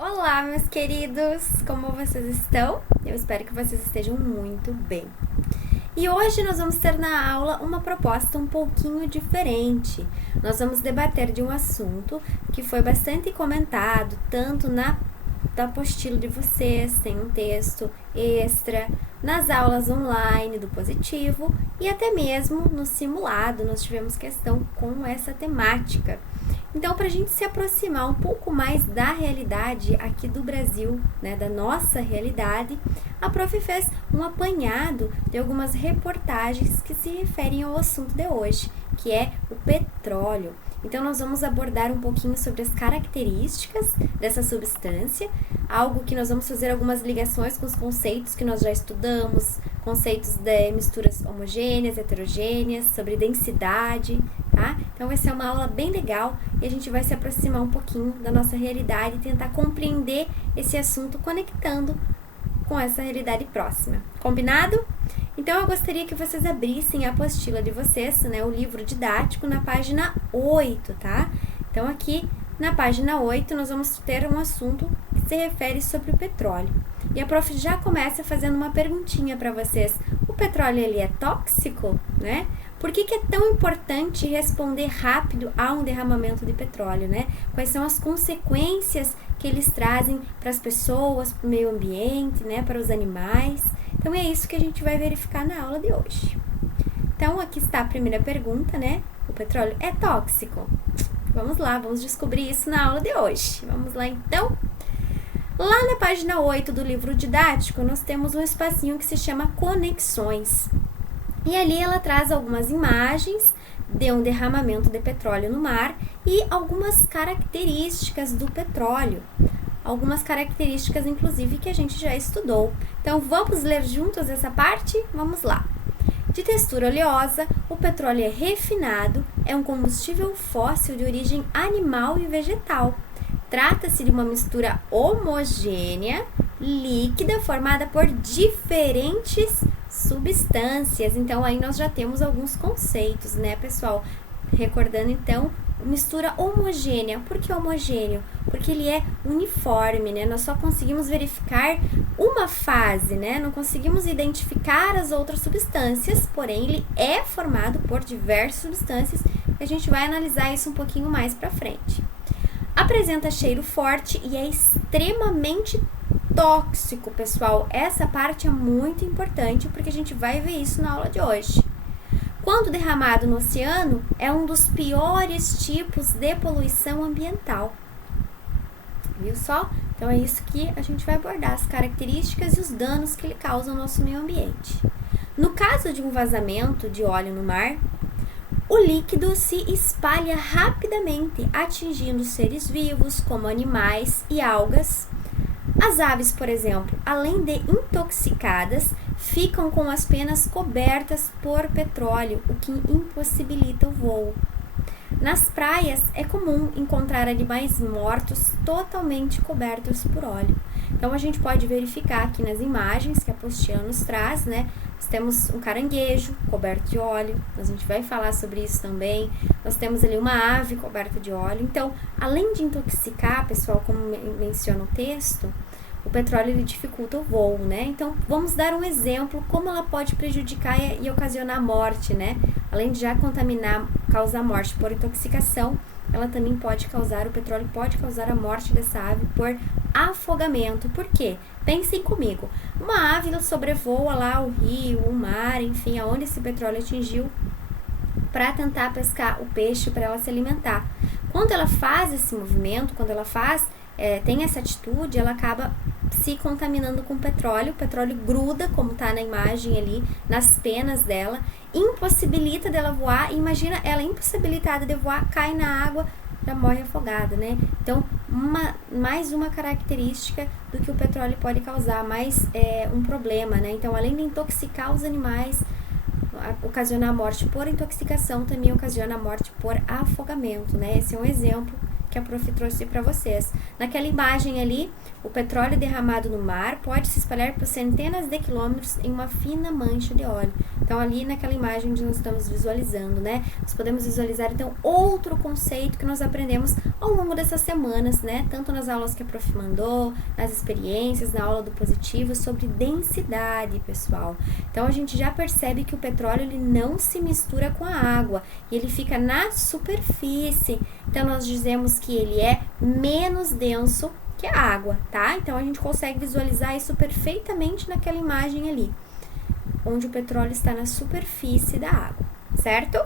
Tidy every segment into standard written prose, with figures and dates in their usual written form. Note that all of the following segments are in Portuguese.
Olá, meus queridos! Como vocês estão? Eu espero que vocês estejam muito bem. E hoje nós vamos ter na aula uma proposta um pouquinho diferente. Nós vamos debater de um assunto que foi bastante comentado, tanto na apostila de vocês, tem um texto extra, nas aulas online do Positivo e até mesmo no simulado nós tivemos questão com essa temática. Então, para a gente se aproximar um pouco mais da realidade aqui do Brasil, né, da nossa realidade, a prof fez um apanhado de algumas reportagens que se referem ao assunto de hoje, que é o petróleo. Então, nós vamos abordar um pouquinho sobre as características dessa substância, algo que nós vamos fazer algumas ligações com os conceitos que nós já estudamos, conceitos de misturas homogêneas, heterogêneas, sobre densidade, tá? Então, vai ser uma aula bem legal e a gente vai se aproximar um pouquinho da nossa realidade e tentar compreender esse assunto conectando com essa realidade próxima. Combinado? Então, eu gostaria que vocês abrissem a apostila de vocês, né, o livro didático, na página 8, tá? Então, aqui na página 8, nós vamos ter um assunto que se refere sobre o petróleo. E a prof já começa fazendo uma perguntinha para vocês. O petróleo, ele é tóxico, né? Por que é tão importante responder rápido a um derramamento de petróleo, né? Quais são as consequências que eles trazem para as pessoas, para o meio ambiente, né? Para os animais. Então, é isso que a gente vai verificar na aula de hoje. Então, aqui está a primeira pergunta, né? O petróleo é tóxico? Vamos lá, vamos descobrir isso na aula de hoje. Vamos lá, então? Lá na página 8 do livro didático, nós temos um espacinho que se chama Conexões. E ali ela traz algumas imagens de um derramamento de petróleo no mar e algumas características do petróleo. Algumas características, inclusive, que a gente já estudou. Então, vamos ler juntos essa parte? Vamos lá. De textura oleosa, o petróleo é refinado, é um combustível fóssil de origem animal e vegetal. Trata-se de uma mistura homogênea, líquida, formada por diferentes substâncias. Então, aí nós já temos alguns conceitos, né, pessoal? Recordando, então, mistura homogênea. Por que homogêneo? Porque ele é uniforme, né? Nós só conseguimos verificar uma fase, né? Não conseguimos identificar as outras substâncias, porém, ele é formado por diversas substâncias. A gente vai analisar isso um pouquinho mais pra frente. Apresenta cheiro forte e é extremamente tóxico, pessoal. Essa parte é muito importante porque a gente vai ver isso na aula de hoje. Quando derramado no oceano, é um dos piores tipos de poluição ambiental. Viu só? Então, é isso que a gente vai abordar, as características e os danos que ele causa ao nosso meio ambiente. No caso de um vazamento de óleo no mar, o líquido se espalha rapidamente, atingindo seres vivos, como animais e algas. As aves, por exemplo, além de intoxicadas, ficam com as penas cobertas por petróleo, o que impossibilita o voo. Nas praias, é comum encontrar animais mortos totalmente cobertos por óleo. Então, a gente pode verificar aqui nas imagens que a apostila nos traz, né? Nós temos um caranguejo coberto de óleo, a gente vai falar sobre isso também. Nós temos ali uma ave coberta de óleo. Então, além de intoxicar, pessoal, como menciona o texto, o petróleo ele dificulta o voo, né? Então, vamos dar um exemplo como ela pode prejudicar e ocasionar morte, né? Além de já contaminar, causar morte por intoxicação, ela também pode causar, o petróleo pode causar a morte dessa ave por afogamento. Por quê? Pensem comigo, uma ave ela sobrevoa lá o rio, o mar, enfim, aonde esse petróleo atingiu, para tentar pescar o peixe, para ela se alimentar. Quando ela faz esse movimento, quando ela tem essa atitude, ela acaba se contaminando com petróleo gruda, como está na imagem ali, nas penas dela, impossibilita dela voar, e imagina ela impossibilitada de voar, cai na água, já morre afogada, né? Então, mais uma característica do que o petróleo pode causar, mais um problema, né? Então, além de intoxicar os animais, ocasionar a morte por intoxicação, também ocasiona a morte por afogamento, né? Esse é um exemplo que a prof trouxe para vocês. Naquela imagem ali, o petróleo derramado no mar pode se espalhar por centenas de quilômetros em uma fina mancha de óleo. Então, ali naquela imagem onde nós estamos visualizando, né? Nós podemos visualizar, então, outro conceito que nós aprendemos ao longo dessas semanas, né? Tanto nas aulas que a prof mandou, nas experiências, na aula do positivo, sobre densidade, pessoal. Então, a gente já percebe que o petróleo, ele não se mistura com a água e ele fica na superfície. Então, nós dizemos que ele é menos denso que a água, tá? Então, a gente consegue visualizar isso perfeitamente naquela imagem ali, onde o petróleo está na superfície da água, certo?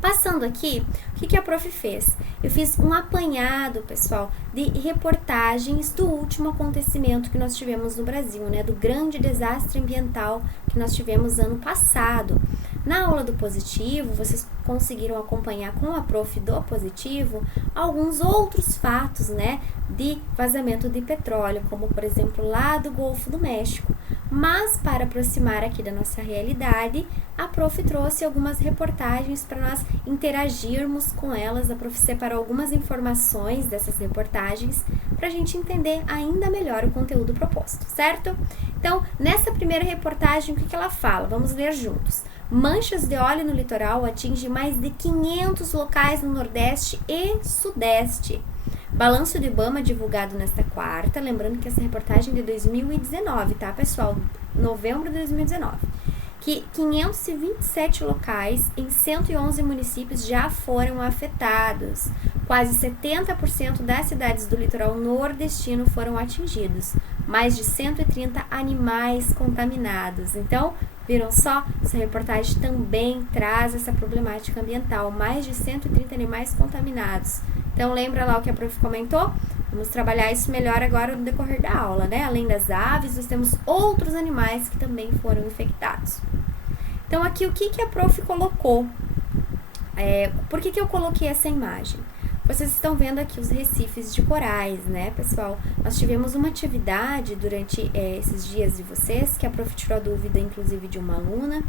Passando aqui, o que a prof fez? Eu fiz um apanhado, pessoal, de reportagens do último acontecimento que nós tivemos no Brasil, né? Do grande desastre ambiental que nós tivemos ano passado. Na aula do positivo, vocês conseguiram acompanhar com a prof do positivo alguns outros fatos, né, de vazamento de petróleo, como por exemplo lá do Golfo do México. Mas para aproximar aqui da nossa realidade, a prof trouxe algumas reportagens para nós interagirmos com elas. A prof separou algumas informações dessas reportagens para a gente entender ainda melhor o conteúdo proposto, certo? Então, nessa primeira reportagem, o que ela fala? Vamos ler juntos. Manchas de óleo no litoral atingem mais de 500 locais no Nordeste e Sudeste. Balanço do IBAMA divulgado nesta quarta, lembrando que essa reportagem é de 2019, tá, pessoal? Novembro de 2019. Que 527 locais em 111 municípios já foram afetados. Quase 70% das cidades do litoral nordestino foram atingidos. Mais de 130 animais contaminados. Então, viram só? Essa reportagem também traz essa problemática ambiental. Mais de 130 animais contaminados. Então, lembra lá o que a prof comentou? Vamos trabalhar isso melhor agora no decorrer da aula, né? Além das aves, nós temos outros animais que também foram infectados. Então, aqui o que a prof colocou? Por que eu coloquei essa imagem? Vocês estão vendo aqui os recifes de corais, né, pessoal? Nós tivemos uma atividade durante esses dias de vocês, que a prof tirou a dúvida, inclusive, de uma aluna,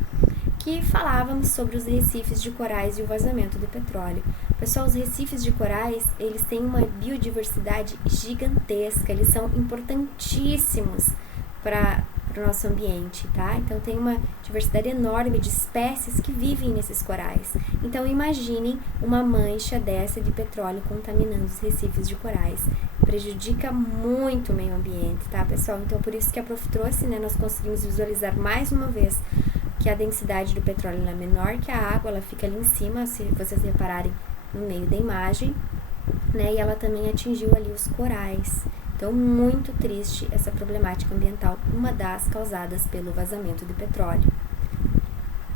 que falávamos sobre os recifes de corais e o vazamento do petróleo. Pessoal, os recifes de corais, eles têm uma biodiversidade gigantesca, eles são importantíssimos para o nosso ambiente, tá? Então, tem uma diversidade enorme de espécies que vivem nesses corais. Então, imaginem uma mancha dessa de petróleo contaminando os recifes de corais. Prejudica muito o meio ambiente, tá, pessoal? Então, por isso que a prof trouxe, né? Nós conseguimos visualizar mais uma vez que a densidade do petróleo é menor que a água, ela fica ali em cima, se vocês repararem no meio da imagem, né? E ela também atingiu ali os corais. Então, muito triste essa problemática ambiental, uma das causadas pelo vazamento de petróleo.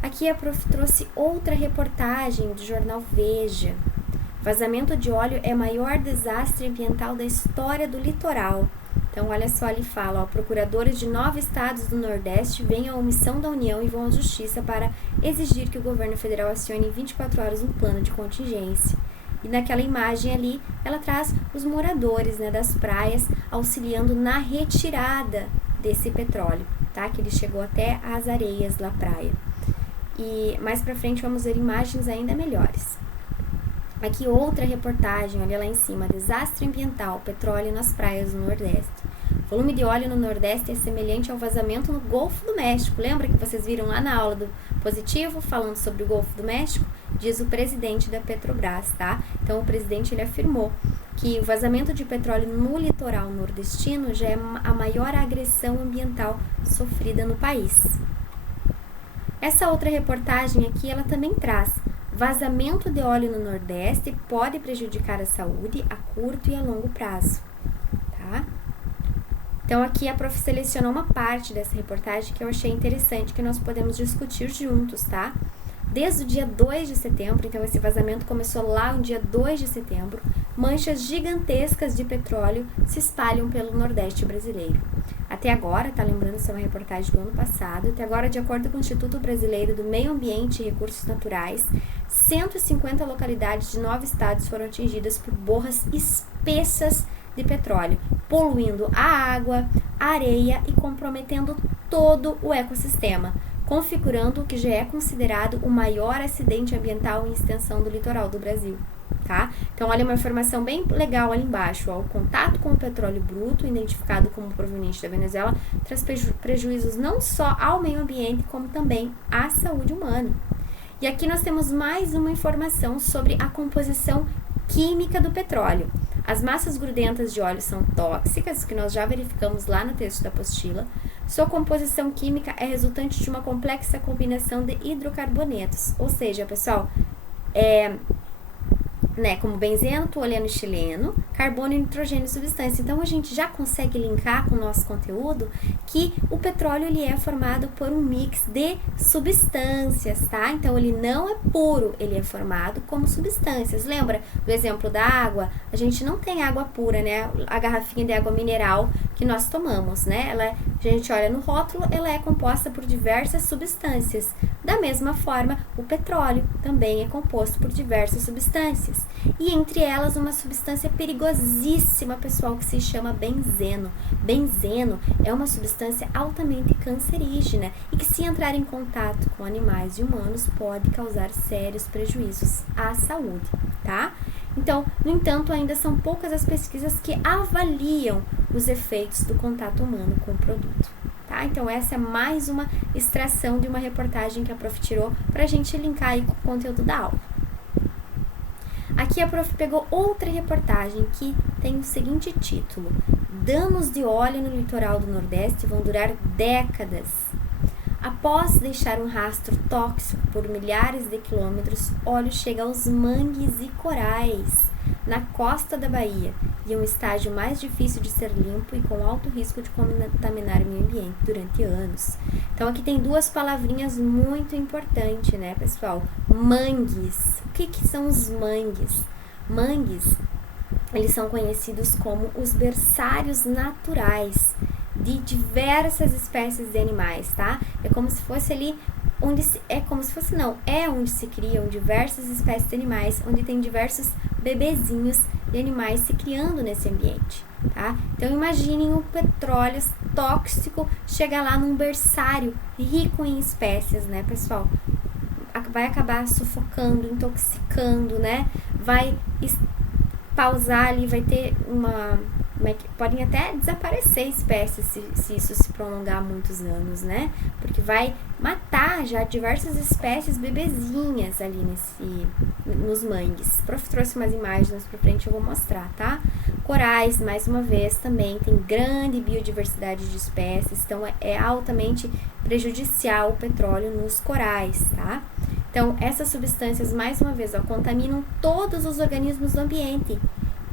Aqui a prof trouxe outra reportagem do jornal Veja. Vazamento de óleo é o maior desastre ambiental da história do litoral. Então, olha só, ele fala, procuradores de 9 estados do Nordeste veem a omissão da União e vão à Justiça para exigir que o governo federal acione em 24 horas um plano de contingência. E naquela imagem ali, ela traz os moradores, né, das praias auxiliando na retirada desse petróleo, tá? Que ele chegou até as areias da praia. E mais pra frente vamos ver imagens ainda melhores. Aqui outra reportagem, olha lá em cima, desastre ambiental, petróleo nas praias do Nordeste. O volume de óleo no Nordeste é semelhante ao vazamento no Golfo do México. Lembra que vocês viram lá na aula do positivo, falando sobre o Golfo do México? Diz o presidente da Petrobras, tá? Então, o presidente, ele afirmou que o vazamento de petróleo no litoral nordestino já é a maior agressão ambiental sofrida no país. Essa outra reportagem aqui, ela também traz vazamento de óleo no Nordeste pode prejudicar a saúde a curto e a longo prazo, tá? Então, aqui a prof selecionou uma parte dessa reportagem que eu achei interessante, que nós podemos discutir juntos, tá? Desde o dia 2 de setembro, então esse vazamento começou lá no dia 2 de setembro, manchas gigantescas de petróleo se espalham pelo Nordeste brasileiro. Até agora, tá lembrando, essa é uma reportagem do ano passado, até agora, de acordo com o Instituto Brasileiro do Meio Ambiente e Recursos Naturais, 150 localidades de 9 estados foram atingidas por borras espessas de petróleo, poluindo a água, a areia e comprometendo todo o ecossistema, configurando o que já é considerado o maior acidente ambiental em extensão do litoral do Brasil. tá? Então, olha uma informação bem legal ali embaixo, ó, o contato com o petróleo bruto, identificado como proveniente da Venezuela, traz prejuízos não só ao meio ambiente, como também à saúde humana. E aqui nós temos mais uma informação sobre a composição química do petróleo. As massas grudentas de óleo são tóxicas, que nós já verificamos lá no texto da apostila. Sua composição química é resultante de uma complexa combinação de hidrocarbonetos, ou seja, pessoal, como benzeno, tolueno e xileno, carbono, nitrogênio e substância. Então, a gente já consegue linkar com o nosso conteúdo que o petróleo ele é formado por um mix de substâncias, tá? Então, ele não é puro, ele é formado como substâncias. Lembra do exemplo da água? A gente não tem água pura, né? A garrafinha de água mineral que nós tomamos, né? A gente olha no rótulo, ela é composta por diversas substâncias. Da mesma forma, o petróleo também é composto por diversas substâncias. E entre elas, uma substância perigosíssima, pessoal, que se chama benzeno. Benzeno é uma substância altamente cancerígena e que, se entrar em contato com animais e humanos, pode causar sérios prejuízos à saúde, tá? Então, no entanto, ainda são poucas as pesquisas que avaliam os efeitos do contato humano com o produto. Tá? Então, essa é mais uma extração de uma reportagem que a Prof tirou para a gente linkar aí com o conteúdo da aula. Aqui a Prof pegou outra reportagem que tem o seguinte título: Danos de óleo no litoral do Nordeste vão durar décadas. Após deixar um rastro tóxico por milhares de quilômetros, óleo chega aos mangues e corais na costa da Bahia, e um estágio mais difícil de ser limpo e com alto risco de contaminar o meio ambiente durante anos. Então, aqui tem duas palavrinhas muito importantes, né, pessoal? Mangues. O que são os mangues? Mangues, eles são conhecidos como os berçários naturais de diversas espécies de animais, tá? É como se fosse ali onde se criam diversas espécies de animais, onde tem diversos bebezinhos de animais se criando nesse ambiente, tá? Então, imaginem o petróleo tóxico chegar lá num berçário rico em espécies, né, pessoal? Vai acabar sufocando, intoxicando, né? Vai pausar ali, vai ter podem até desaparecer espécies se isso se prolongar muitos anos, né? Porque vai matar já diversas espécies bebezinhas ali nos mangues. O prof trouxe umas imagens pra frente, eu vou mostrar, tá? Corais, mais uma vez, também tem grande biodiversidade de espécies, então é altamente prejudicial o petróleo nos corais, tá? Então, essas substâncias, mais uma vez, contaminam todos os organismos do ambiente.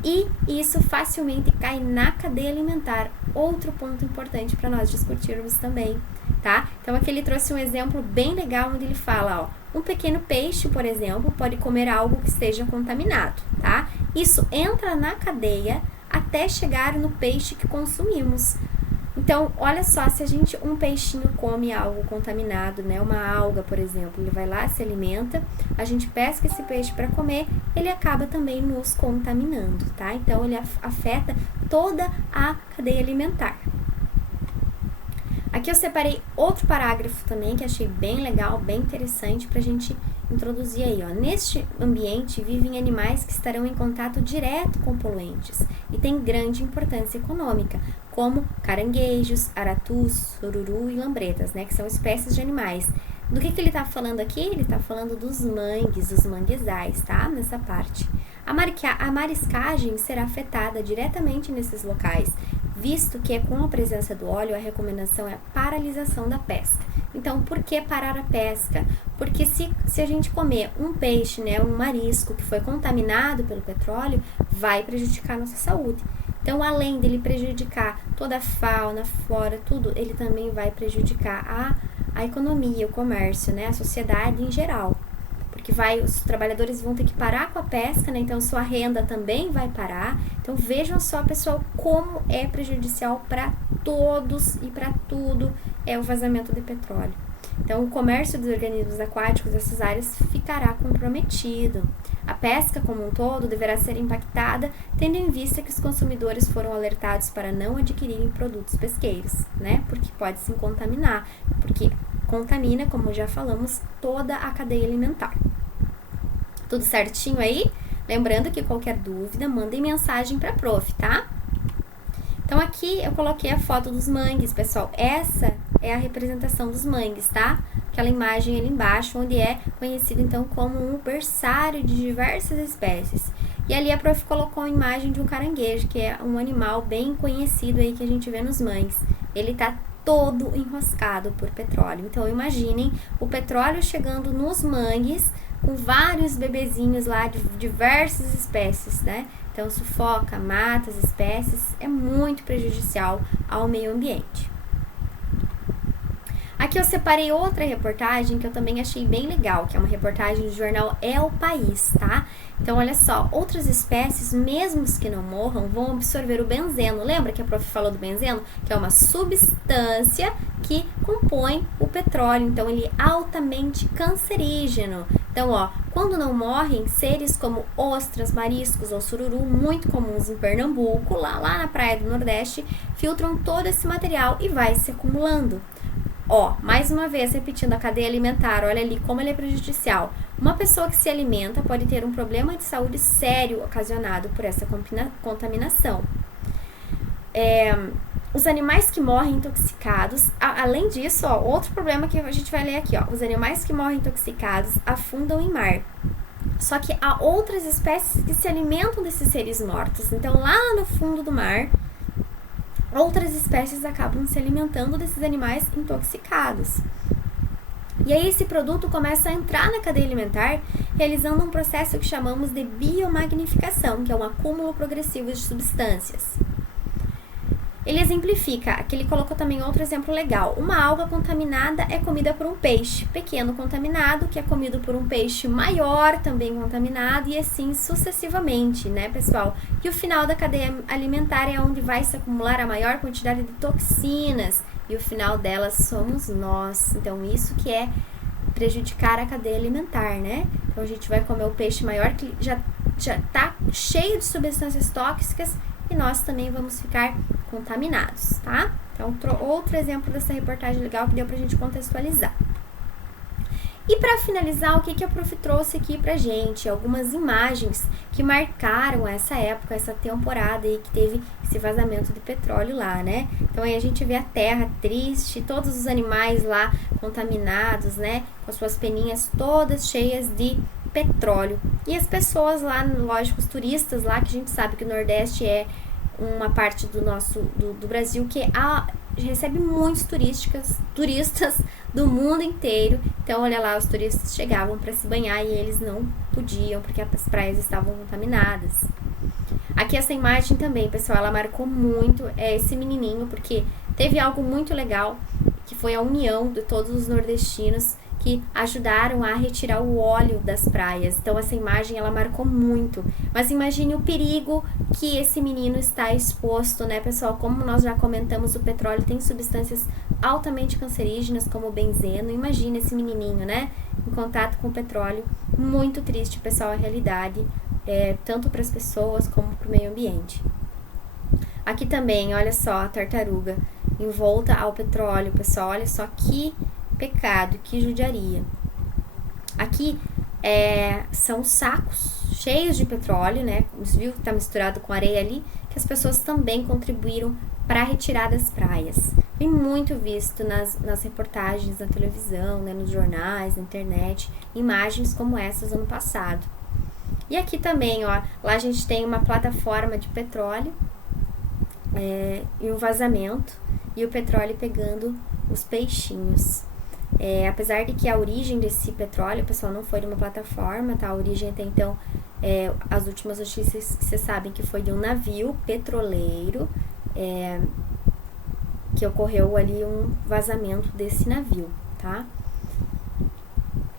E isso facilmente cai na cadeia alimentar. Outro ponto importante para nós discutirmos também, tá? Então, aqui ele trouxe um exemplo bem legal, onde ele fala, um pequeno peixe, por exemplo, pode comer algo que esteja contaminado, tá? Isso entra na cadeia até chegar no peixe que consumimos. Então, olha só, se um peixinho come algo contaminado, né, uma alga, por exemplo, ele vai lá, se alimenta, a gente pesca esse peixe para comer, ele acaba também nos contaminando, tá? Então, ele afeta toda a cadeia alimentar. Aqui eu separei outro parágrafo também, que achei bem legal, bem interessante pra gente introduzir aí, Neste ambiente vivem animais que estarão em contato direto com poluentes e têm grande importância econômica, como caranguejos, aratus, sururu e lambretas, né, que são espécies de animais. Do que ele está falando aqui? Ele está falando dos mangues, dos manguezais, tá? Nessa parte. A mariscagem será afetada diretamente nesses locais, visto que com a presença do óleo, a recomendação é a paralisação da pesca. Então, por que parar a pesca? Porque se a gente comer um peixe, né, um marisco que foi contaminado pelo petróleo, vai prejudicar a nossa saúde. Então, além dele prejudicar toda a fauna, flora, tudo, ele também vai prejudicar a economia, o comércio, né, a sociedade em geral. Porque os trabalhadores vão ter que parar com a pesca, né? Então sua renda também vai parar. Então vejam só, pessoal, como é prejudicial para todos e para tudo o vazamento de petróleo. Então o comércio dos organismos aquáticos dessas áreas ficará comprometido. A pesca como um todo deverá ser impactada, tendo em vista que os consumidores foram alertados para não adquirirem produtos pesqueiros, né? Porque pode se contaminar, porque contamina, como já falamos, toda a cadeia alimentar. Tudo certinho aí? Lembrando que qualquer dúvida, mandem mensagem para a prof, tá? Então aqui eu coloquei a foto dos mangues, pessoal. Essa é a representação dos mangues, tá? Aquela imagem ali embaixo, onde é conhecido então como um berçário de diversas espécies. E ali a prof colocou a imagem de um caranguejo, que é um animal bem conhecido aí que a gente vê nos mangues. Ele tá todo enroscado por petróleo. Então imaginem o petróleo chegando nos mangues com vários bebezinhos lá de diversas espécies, né? Então sufoca, mata as espécies, é muito prejudicial ao meio ambiente. Aqui eu separei outra reportagem que eu também achei bem legal, que é uma reportagem do jornal É o País, tá? Então, olha só, outras espécies, mesmo que não morram, vão absorver o benzeno. Lembra que a prof falou do benzeno? Que é uma substância que compõe o petróleo. Então, ele é altamente cancerígeno. Então, ó, quando não morrem, seres como ostras, mariscos ou sururu, muito comuns em Pernambuco, lá na praia do Nordeste, filtram todo esse material e vai se acumulando. Ó, mais uma vez repetindo a cadeia alimentar, olha ali como ele é prejudicial. Uma pessoa que se alimenta pode ter um problema de saúde sério ocasionado por essa contaminação. Os animais que morrem intoxicados, além disso, ó, outro problema que a gente vai ler aqui, ó, os animais que morrem intoxicados afundam em mar. Só que há outras espécies que se alimentam desses seres mortos. Então, lá no fundo do mar, outras espécies acabam se alimentando desses animais intoxicados. E aí esse produto começa a entrar na cadeia alimentar, realizando um processo que chamamos de biomagnificação, que é um acúmulo progressivo de substâncias. Ele exemplifica, aqui ele colocou também outro exemplo legal. Uma alga contaminada é comida por um peixe pequeno contaminado, que é comido por um peixe maior, também contaminado, e assim sucessivamente, né, pessoal? E o final da cadeia alimentar é onde vai se acumular a maior quantidade de toxinas, e o final delas somos nós. Então, isso que é prejudicar a cadeia alimentar, né? Então, a gente vai comer o peixe maior, que já tá cheio de substâncias tóxicas, e nós também vamos ficar contaminados, tá? Então, outro exemplo dessa reportagem legal que deu pra gente contextualizar. E para finalizar, o que a prof trouxe aqui pra gente? Algumas imagens que marcaram essa época, essa temporada aí que teve esse vazamento de petróleo lá, né? Então aí a gente vê a terra triste, todos os animais lá contaminados, né? Com as suas peninhas todas cheias de petróleo. E as pessoas lá, lógico, os turistas lá, que a gente sabe que o Nordeste é uma parte do Brasil que recebe muitos turistas do mundo inteiro. Então, olha lá, os turistas chegavam para se banhar e eles não podiam porque as praias estavam contaminadas. Aqui essa imagem também, pessoal, ela marcou muito esse menininho, porque teve algo muito legal, que foi a união de todos os nordestinos que ajudaram a retirar o óleo das praias. Então essa imagem ela marcou muito. Mas imagine o perigo que esse menino está exposto, né, pessoal? Como nós já comentamos, o petróleo tem substâncias altamente cancerígenas, como o benzeno. Imagine esse menininho, né, em contato com o petróleo. Muito triste, pessoal, a realidade, tanto para as pessoas como para o meio ambiente. Aqui também, olha só, a tartaruga envolta ao petróleo, pessoal. Olha só que pecado, que judiaria. Aqui são sacos cheios de petróleo, né? Viu que tá misturado com areia ali, que as pessoas também contribuíram para retirar das praias. Foi muito visto nas reportagens na televisão, né, nos jornais, na internet, imagens como essas ano passado. E aqui também, ó, lá a gente tem uma plataforma de petróleo e um vazamento, e o petróleo pegando os peixinhos. Apesar de que a origem desse petróleo, pessoal, não foi de uma plataforma, tá? A origem até então, as últimas notícias que vocês sabem que foi de um navio petroleiro, que ocorreu ali um vazamento desse navio, tá?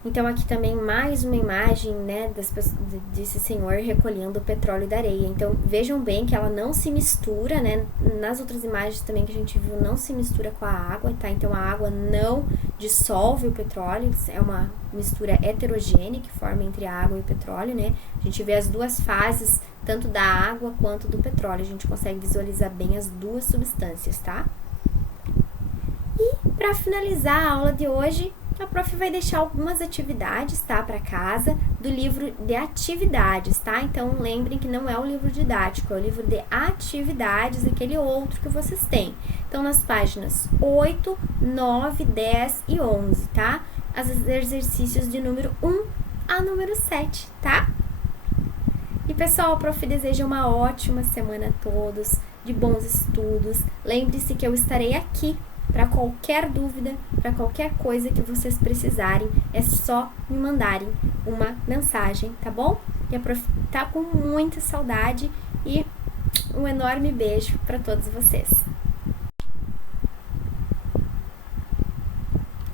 Então aqui também mais uma imagem, né, desse senhor recolhendo o petróleo da areia. Então vejam bem que ela não se mistura, né, nas outras imagens também que a gente viu, não se mistura com a água, tá? Então a água não dissolve o petróleo, é uma mistura heterogênea que forma entre a água e o petróleo, né? A gente vê as duas fases, tanto da água quanto do petróleo, a gente consegue visualizar bem as duas substâncias, tá? E para finalizar a aula de hoje, a prof vai deixar algumas atividades, tá, para casa, do livro de atividades, tá? Então, lembrem que não é o livro didático, é o livro de atividades, aquele outro que vocês têm. Então, nas páginas 8, 9, 10 e 11, tá? Os exercícios de número 1 a número 7, tá? E, pessoal, a Prof deseja uma ótima semana a todos, de bons estudos. Lembre-se que eu estarei aqui para qualquer dúvida, para qualquer coisa que vocês precisarem, é só me mandarem uma mensagem, tá bom? E a Prof tá com muita saudade e um enorme beijo para todos vocês.